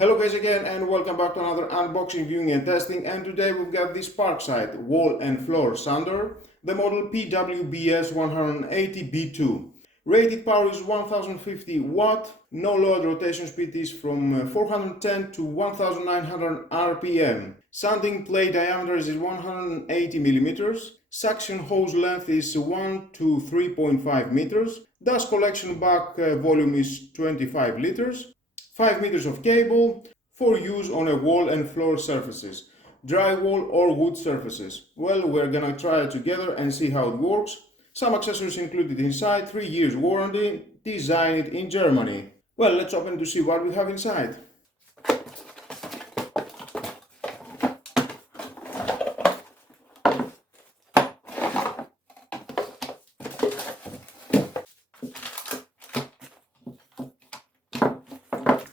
Hello guys again and welcome back to another unboxing, viewing and testing, and today we've got this Parkside wall and floor sander, the model PWBS 180B2. Rated power is 1050 watt, no load, rotation speed is from 410 to 1900 RPM. Sanding plate diameter is 180 millimeters. Suction hose length is 1 to 3.5 meters. Dust collection bag volume is 25 liters. 5 meters of cable for use on a wall and floor surfaces, drywall or wood surfaces. Well, we're gonna try it together and see how it works. Some accessories included inside, 3 years warranty, designed in Germany. Well, let's open to see what we have inside.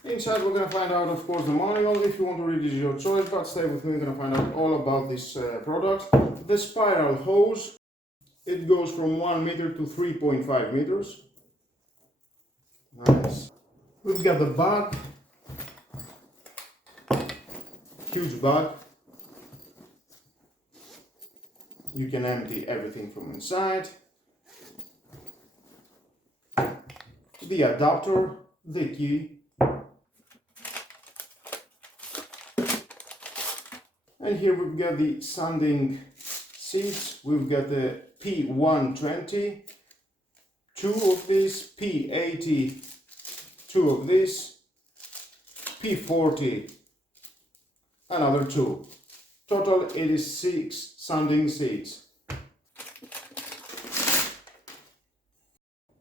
Inside we're going to find out, of course, the manual. If you want to read it, is your choice, but stay with me, we're going to find out all about this product. The spiral hose, it goes from 1 meter to 3.5 meters. Nice. We've got the bag, huge bag. You can empty everything from inside. The adapter, the key. And here we've got the sanding seats. We've got the P120, 2 of these, P80, 2 of these, P40, another 2. Total it is 6 sanding seats.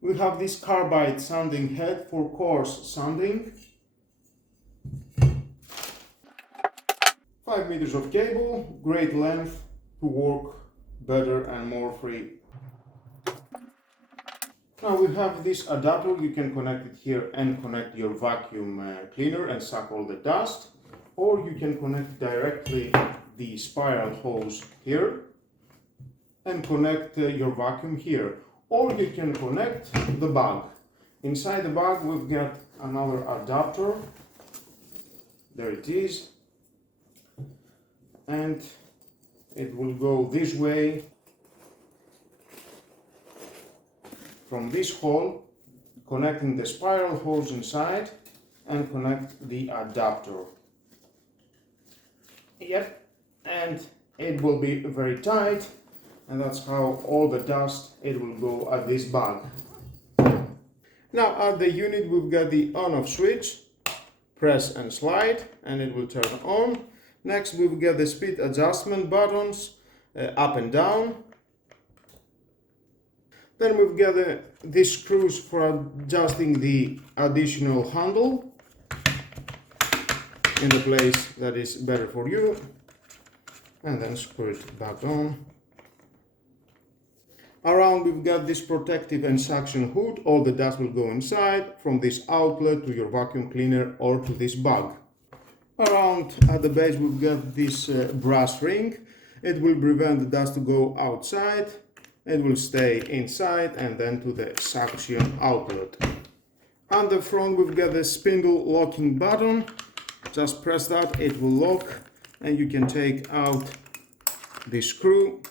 We have this carbide sanding head for coarse sanding. 5 meters of cable, great length to work better and more free. Now we have this adapter. You can connect it here and connect your vacuum cleaner and suck all the dust, or you can connect directly the spiral hose here and connect your vacuum here, or you can connect the bag. Inside the bag we've got another adapter. There it is. And it will go this way from this hole, connecting the spiral hose inside and connect the adapter. Yep, and it will be very tight, and that's how all the dust, it will go at this bag. Now at the unit we've got the on-off switch. Press and slide and it will turn on. Next we've got the speed adjustment buttons, up and down. Then we've got these screws for adjusting the additional handle in the place that is better for you. And then screw it back on. Around we've got this protective and suction hood. All the dust will go inside from this outlet to your vacuum cleaner or to this bag. Around at the base we've got this brass ring. It will prevent the dust to go outside. It will stay inside and then to the suction outlet. On the front we've got the spindle locking button. Just press that, it will lock, and you can take out the screw.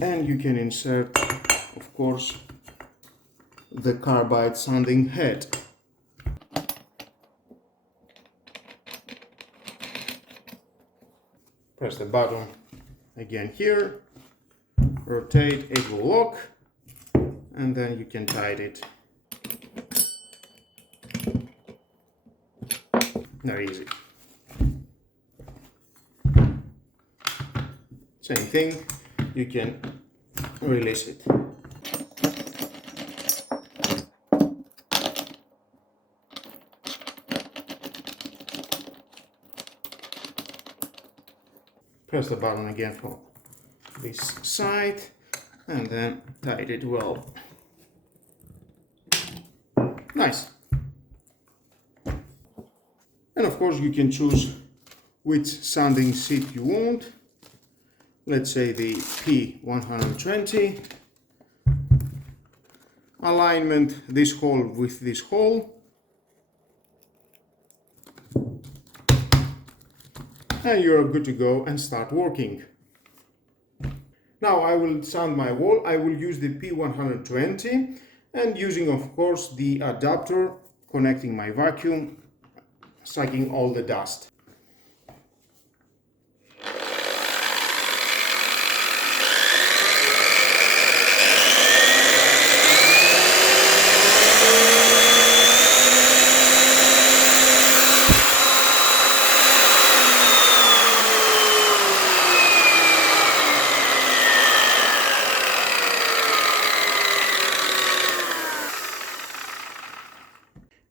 And you can insert, of course, the carbide sanding head. Press the button again here, rotate, it will lock, and then you can tighten it. Very easy. Same thing, you can release it. Press the button again for this side and then tighten it well. Nice. And of course you can choose which sanding seat you want. Let's say the P120. alignment this hole with this hole. And you're good to go and start working. Now I will sand my wall. I will use the P120 and using of course the adapter connecting my vacuum, sucking all the dust.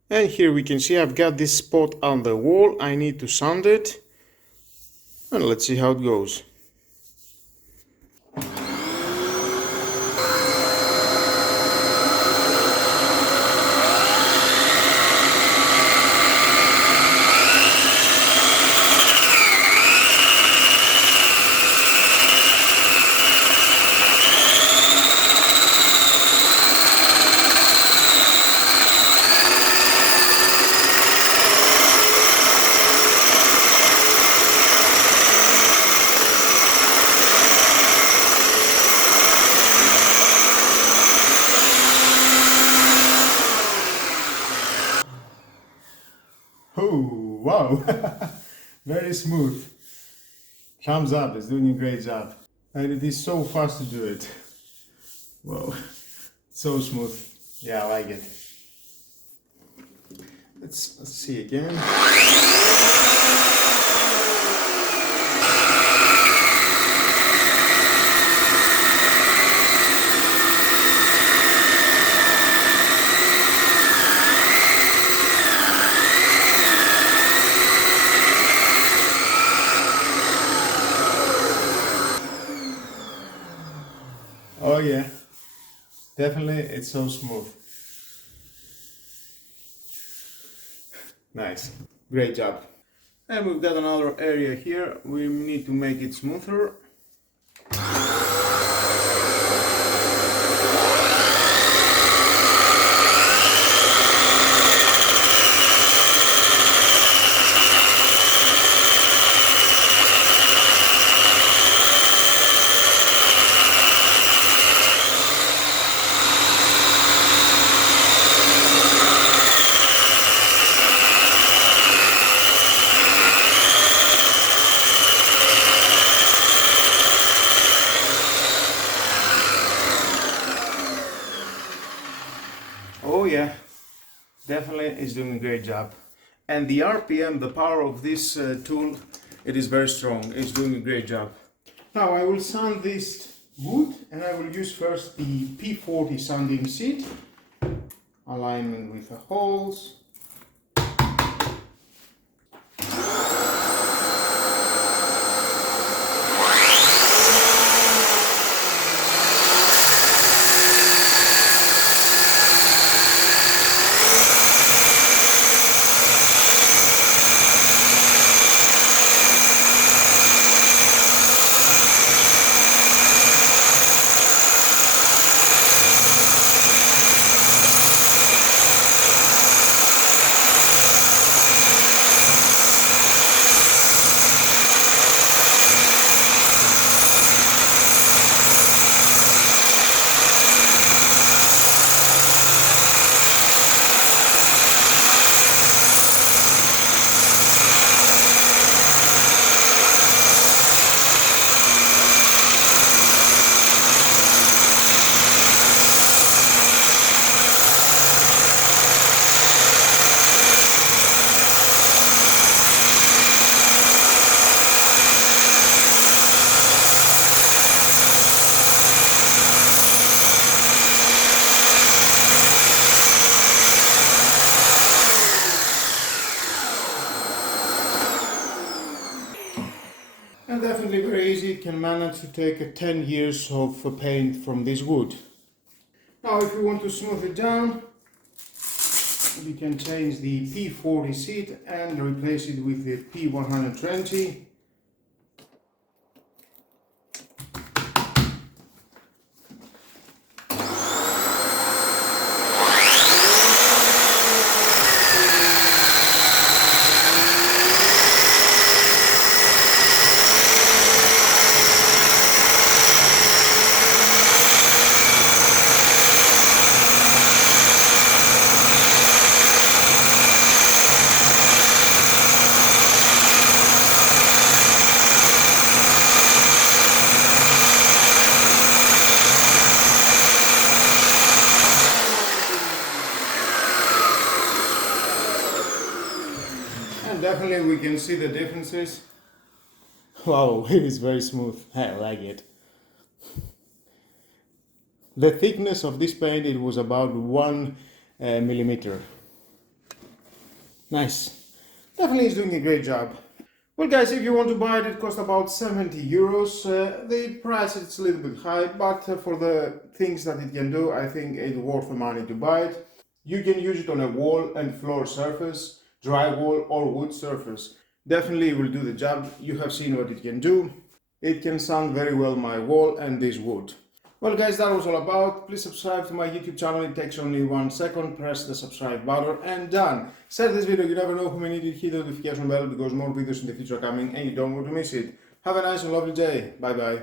And here we can see I've got this spot on the wall. I need to sand it. And let's see how it goes. Oh, wow, very smooth. Thumbs up, it's doing a great job. And it is so fast to do it. Wow, so smooth. Yeah, I like it. Let's see again. Oh yeah, definitely it's so smooth. Nice, great job. And we've got another area here. We need to make it smoother. Oh yeah, definitely it's doing a great job. And the RPM, the power of this tool, it is very strong. It's doing a great job. Now I will sand this wood and I will use first the P40 sanding sheet. Alignment with the holes. And definitely very easy, it can manage to take 10 years of paint from this wood. Now if you want to smooth it down, we can change the P40 sheet and replace it with the P120. definitely we can see the differences. Wow, it is very smooth. I like it. The thickness of this paint, it was about 1 millimeter. Nice. Definitely is doing a great job. Well guys, if you want to buy it, it costs about 70 euros. The price is a little bit high, but for the things that it can do, I think it's worth the money to buy it. You can use it on a wall and floor surface, drywall or wood surface. Definitely will do the job. You have seen what it can do. It can sand very well my wall and this wood. Well guys, that was all about. Please subscribe to my YouTube channel. It takes only 1 second. Press the subscribe button and done. Share this video. You never know who may need it. Hit the notification bell because more videos in the future are coming and you don't want to miss it. Have a nice and lovely day. Bye bye.